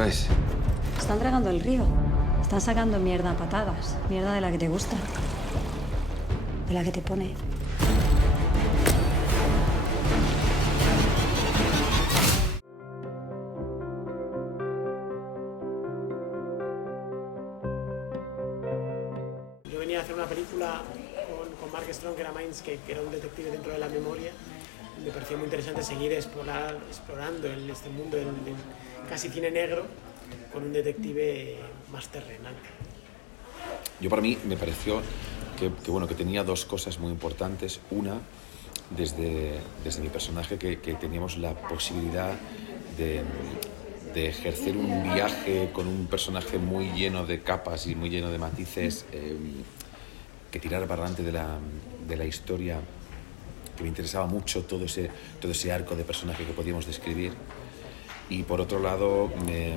traes? Están tragando el río. Están sacando mierda a patadas. Mierda de la que te gusta. De la que te pone. Yo venía a hacer una película con Mark Strong, que era Minds, que era un detective dentro de la memoria. Me pareció muy interesante seguir explorando este mundo del casi cine negro con un detective más terrenal. Yo, para mí, me pareció que tenía dos cosas muy importantes. Una, desde mi personaje, que teníamos la posibilidad de ejercer un viaje con un personaje muy lleno de capas y muy lleno de matices, que tirara para adelante de la historia, que me interesaba mucho todo ese arco de personaje que podíamos describir. Y por otro lado, me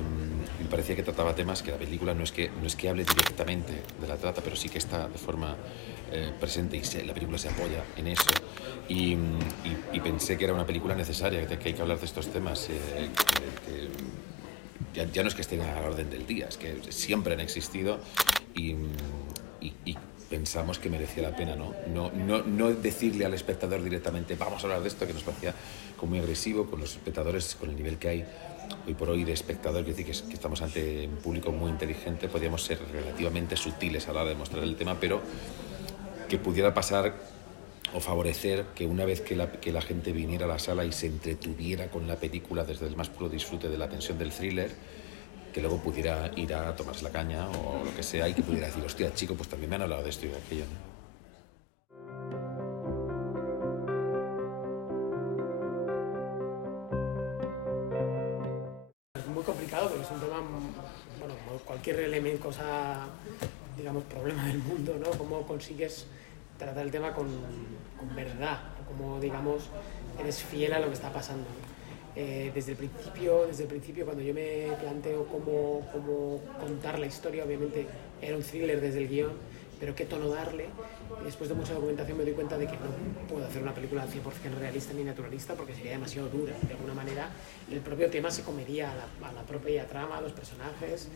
parecía que trataba temas que la película no es que hable directamente de la trata, pero sí que está de forma presente, y la película se apoya en eso. Y pensé que era una película necesaria, que hay que hablar de estos temas, que ya no es que estén a la orden del día, es que siempre han existido, y pensamos que merecía la pena, no decirle al espectador directamente vamos a hablar de esto, que nos parecía como muy agresivo con los espectadores, con el nivel que hay hoy por hoy de espectador. Quiere decir que estamos ante un público muy inteligente, podríamos ser relativamente sutiles a la hora de mostrar el tema, pero que pudiera pasar o favorecer que una vez que la gente viniera a la sala y se entretuviera con la película desde el más puro disfrute de la tensión del thriller, que luego pudiera ir a tomarse la caña o lo que sea, y que pudiera decir, hostia, chico, pues también me han hablado de esto y de aquello, ¿no? Es muy complicado porque es un tema, bueno, como cualquier elemento, digamos, problema del mundo, ¿no? Cómo consigues tratar el tema con verdad, o cómo, digamos, eres fiel a lo que está pasando. Desde el principio, cuando yo me planteo cómo contar la historia, obviamente era un thriller desde el guión, pero qué tono darle. Y después de mucha documentación me doy cuenta de que no puedo hacer una película 100% realista ni naturalista, porque sería demasiado dura. De alguna manera, el propio tema se comería a la propia trama, a los personajes,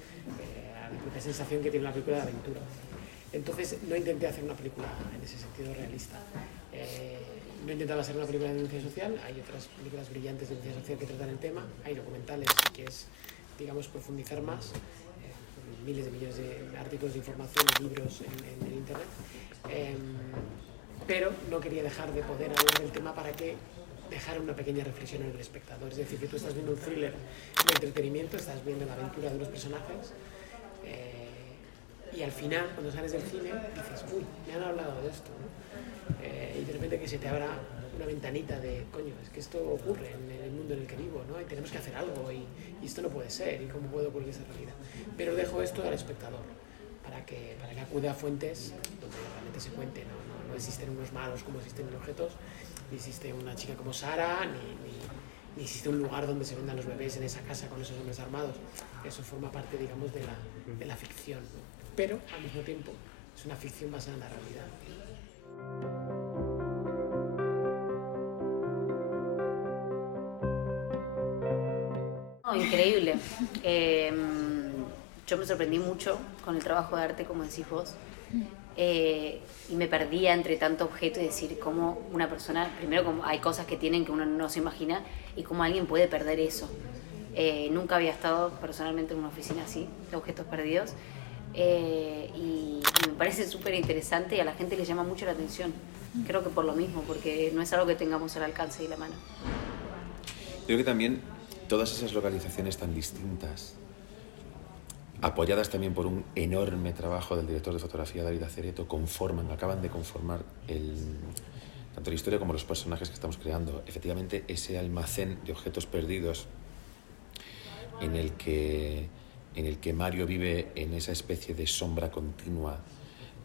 a la propia sensación que tiene una película de aventura. Entonces no intenté hacer una película en ese sentido realista. No he intentado hacer una película de denuncia social. Hay otras películas brillantes de denuncia social que tratan el tema. Hay documentales, que es, digamos, profundizar más. Miles de millones de artículos de información y libros en internet. Pero no quería dejar de poder hablar del tema para que dejar una pequeña reflexión en el espectador. Es decir, que tú estás viendo un thriller de entretenimiento, estás viendo la aventura de unos personajes, y al final, cuando sales del cine, dices, uy, me han hablado de esto, ¿no? Y de repente que se te abra una ventanita de, coño, es que esto ocurre en el mundo en el que vivo, ¿no? Y tenemos que hacer algo, y esto no puede ser, y cómo puede ocurrir esa realidad. Pero dejo esto al espectador, para que acude a fuentes donde realmente se cuente, ¿no? No existen unos malos como existen en objetos, ni existe una chica como Sara, ni existe un lugar donde se vendan los bebés en esa casa con esos hombres armados. Eso forma parte, digamos, de la ficción, ¿no? Pero al mismo tiempo es una ficción basada en la realidad. Oh, increíble. Yo me sorprendí mucho con el trabajo de arte, como decís vos, y me perdía entre tanto objeto y decir cómo una persona, primero como hay cosas que tienen que uno no se imagina, y cómo alguien puede perder eso. Nunca había estado personalmente en una oficina así, de objetos perdidos, y me parece súper interesante y a la gente le llama mucho la atención. Creo que por lo mismo, porque no es algo que tengamos al alcance de la mano. Creo que también todas esas localizaciones tan distintas, apoyadas también por un enorme trabajo del director de fotografía David Acereto, acaban de conformar tanto la historia como los personajes que estamos creando. Efectivamente, ese almacén de objetos perdidos en el que Mario vive en esa especie de sombra continua,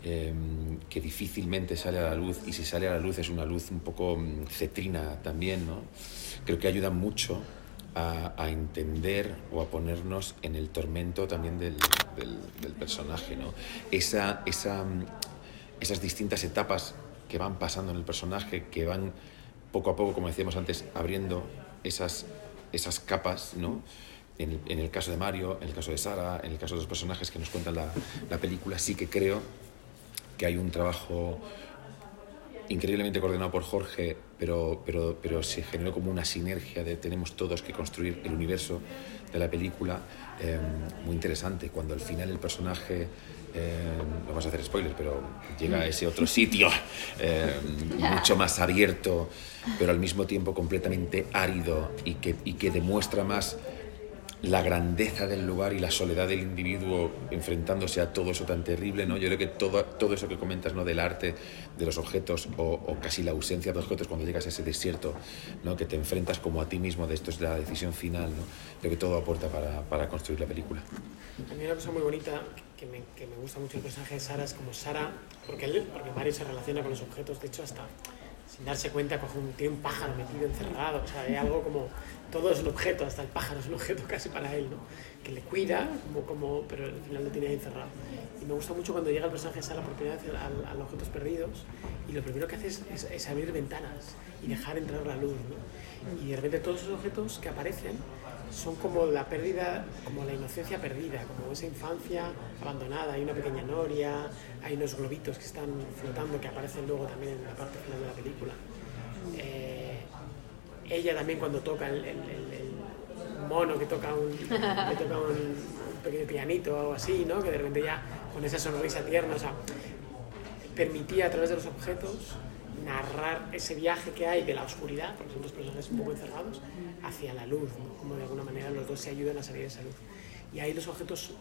que difícilmente sale a la luz, y si sale a la luz es una luz un poco cetrina también, ¿no? Creo que ayuda mucho a entender o a ponernos en el tormento también del personaje, ¿no? Esas distintas etapas que van pasando en el personaje, que van poco a poco, como decíamos antes, abriendo esas capas, ¿no? en el caso de Mario, en el caso de Sara, en el caso de los personajes que nos cuentan la película, sí que creo que hay un trabajo increíblemente coordinado por Jorge, pero se generó como una sinergia de tenemos todos que construir el universo de la película, muy interesante. Cuando al final el personaje, no vamos a hacer spoilers, pero llega a ese otro sitio mucho más abierto, pero al mismo tiempo completamente árido y que demuestra más la grandeza del lugar y la soledad del individuo enfrentándose a todo eso tan terrible, ¿no? Yo creo que todo eso que comentas, ¿no? Del arte, de los objetos o casi la ausencia de objetos cuando llegas a ese desierto, ¿no? Que te enfrentas como a ti mismo, de esto es la decisión final, ¿no? Creo que todo aporta para construir la película. A mí una cosa muy bonita que me gusta mucho el personaje de Sara es como Sara, porque Mario se relaciona con los objetos, de hecho hasta sin darse cuenta tiene un pájaro metido encerrado, o sea, hay algo como todo es un objeto, hasta el pájaro es un objeto casi para él, ¿no? Que le cuida, pero al final lo tiene ahí encerrado. Y me gusta mucho cuando llega el personaje de Sara por primera vez a los objetos perdidos y lo primero que hace es abrir ventanas y dejar entrar la luz, ¿no? Y de repente todos esos objetos que aparecen son como la pérdida, como la inocencia perdida, como esa infancia abandonada. Hay una pequeña noria, hay unos globitos que están flotando que aparecen luego también en la parte final de la película. Ella también cuando toca el mono que toca un pequeño pianito o algo así, ¿no? Que de repente ya con esa sonrisa tierna, o sea, permitía a través de los objetos narrar ese viaje que hay de la oscuridad, porque son dos personajes un poco encerrados, hacia la luz, ¿no? Como de alguna manera los dos se ayudan a salir de esa luz. Y ahí los objetos,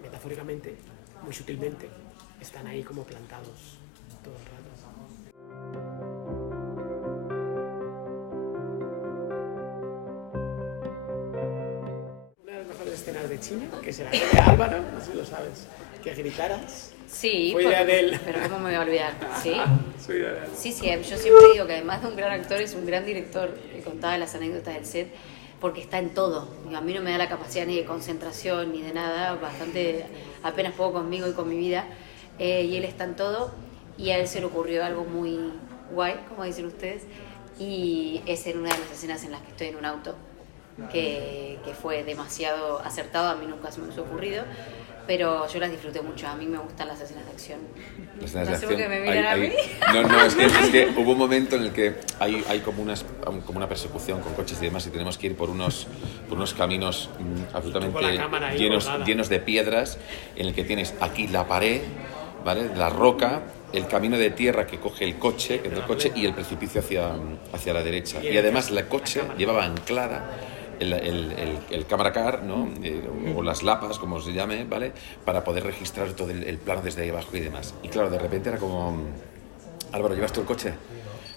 metafóricamente, muy sutilmente, están ahí como plantados todo el rato. Escenas de China, que se la de Álvaro, no sé si lo sabes, que gritaras. Sí, fue idea de él. Pero ¿cómo me voy a olvidar? ¿Sí? Fue idea de él. Sí, yo siempre digo que además de un gran actor es un gran director, que contaba las anécdotas del set, porque está en todo. A mí no me da la capacidad ni de concentración ni de nada, bastante apenas puedo conmigo y con mi vida, y él está en todo, y a él se le ocurrió algo muy guay, como dicen ustedes, y es en una de las escenas en las que estoy en un auto, que fue demasiado acertado, a mí nunca se me hubiese ocurrido, pero yo las disfruté mucho, a mí me gustan las escenas de acción. Las escenas de acción, que me miran a mí? No, es que hubo un momento en el que hay como una persecución con coches y demás y tenemos que ir por unos caminos absolutamente llenos de piedras, en el que tienes aquí la pared, ¿vale? La roca, el camino de tierra que coge el coche y el precipicio hacia la derecha. Y además el coche llevaba anclada el camera car, ¿no? O las lapas, como se llame, ¿vale? Para poder registrar todo el plano desde ahí abajo y demás. Y claro, de repente era como, Álvaro, ¿llevas tú el coche?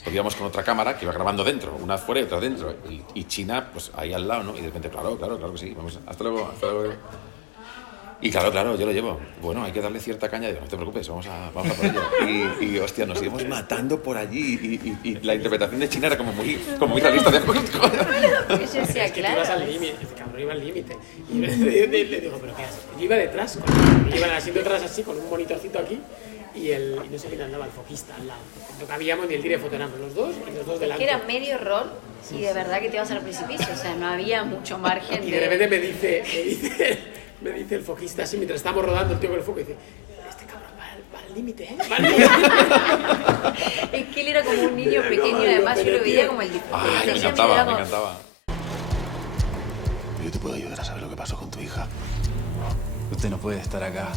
Porque íbamos con otra cámara que iba grabando dentro, una fuera y otra dentro. Y China, pues ahí al lado, ¿no? Y de repente, claro que sí, vamos, hasta luego. Y claro, yo lo llevo. Bueno, hay que darle cierta caña. Digo, no te preocupes, vamos a por ello. Y hostia, nos íbamos matando por allí. Y la interpretación de China era como muy realista. Yo decía, es que claro. tú vas al límite, el cabrón iba al límite. Y le digo, ¿pero qué haces? Yo iba detrás, iban así detrás así, con un monitorcito aquí. Y no sé quién andaba, el foquista al lado. No cabíamos ni el tire de fotógrafo, los dos y los dos delante. Que era medio rol y de verdad que te ibas al precipicio, o sea, no había mucho margen. Y de repente me dice el foquista así, mientras estamos rodando el tío con el foco, y dice, este cabrón va al límite, ¿eh? Va al límite. Es que él era como un niño pequeño y además yo lo veía como el disfrute. Me encantaba. Yo te puedo ayudar a saber lo que pasó con tu hija. Usted no puede estar acá.